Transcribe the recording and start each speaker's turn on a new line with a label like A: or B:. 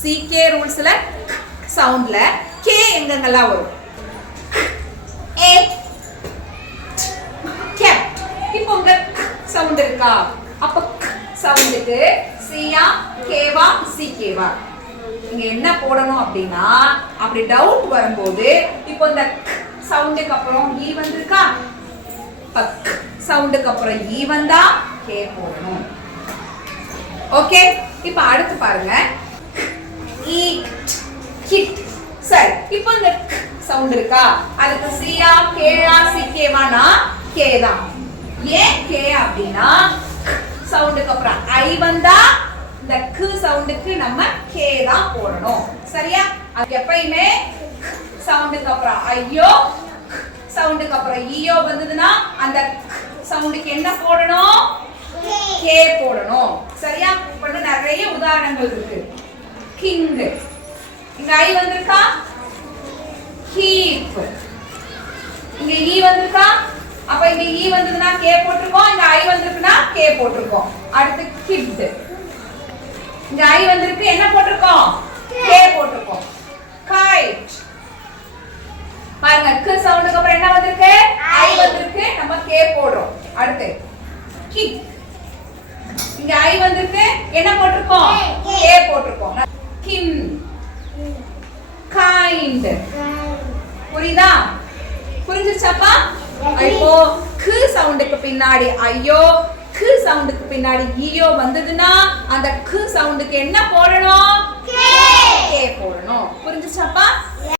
A: சிகே ரூல்ஸ்ல சவுண்ட்ல K எங்கெங்கெல்லாம் வரும்? ஏ kept இப்போ உங்க சவுண்ட் இருக்கா? அப்ப சவுண்டுக்கு சியா கேவா சிகேவா நீங்க என்ன போடணும் அப்படின்னா அப்படி டவுட் வரும்போது இப்போ இந்த சவுண்டுக்கு அப்புறம் ஈ வந்திருக்கா? பக் சவுண்டுக்கு அப்புறம் ஈ வந்தா கே போடணும். ஓகே இப்போ அடுத்து பாருங்க. ஈட் ஹிட் சரி இப்போ இந்த சவுண்ட் இருக்கா? அதுக்கு சியா கேழா சிக்கேவானா கே தான். ஏன் கே அப்படின்னா சவுண்டுக்கு அப்புறம் ஐ வந்தா இந்த கு சவுண்டுக்கு நம்ம கே தான் போடணும். சரியா? அது எப்பயுமே சவுண்டுக்கு அப்புறம் ஐயோ சவுண்டுக்கு அப்புறம் ஈயோ வந்ததுன்னா அந்த சவுண்டுக்கு என்ன போடணும்? கே போடணும். சரியா? இப்ப நிறைய உதாரணங்கள் இருக்கு. கிங் இங்க ஐ வந்திருக்கா? ஹீப் இங்க ஈ வந்திருக்கா? அப்ப இங்க ஈ வந்ததுன்னா கே போட்டிருக்கோம். இங்க ஐ வந்திருக்குன்னா கே போட்டிருக்கோம். அடுத்து கிட் இங்க ஐ வந்திருக்கு என்ன போட்டிருக்கோம்? கே போட்டிருக்கோம். கைட் பாருங்க கு சவுண்டுக்கு அப்புறம் என்ன வந்திருக்கு? ஐ வந்திருக்கு. நம்ம கே போடுறோம். அடுத்து கிக் இங்க ஐ வந்திருக்கு. என்ன போட்டிருக்கோம்? கே போட்டிருக்கோம். கிம் கைண்ட் புரியுதா? புரிஞ்சிருச்சாப்பா இப்போ கு சவுண்டுக்கு பின்னாடி ஐயோ கு சவுண்டுக்கு பின்னாடி ஈயோ வந்ததுன்னா அந்த கு சவுண்டுக்கு என்ன போடணும்?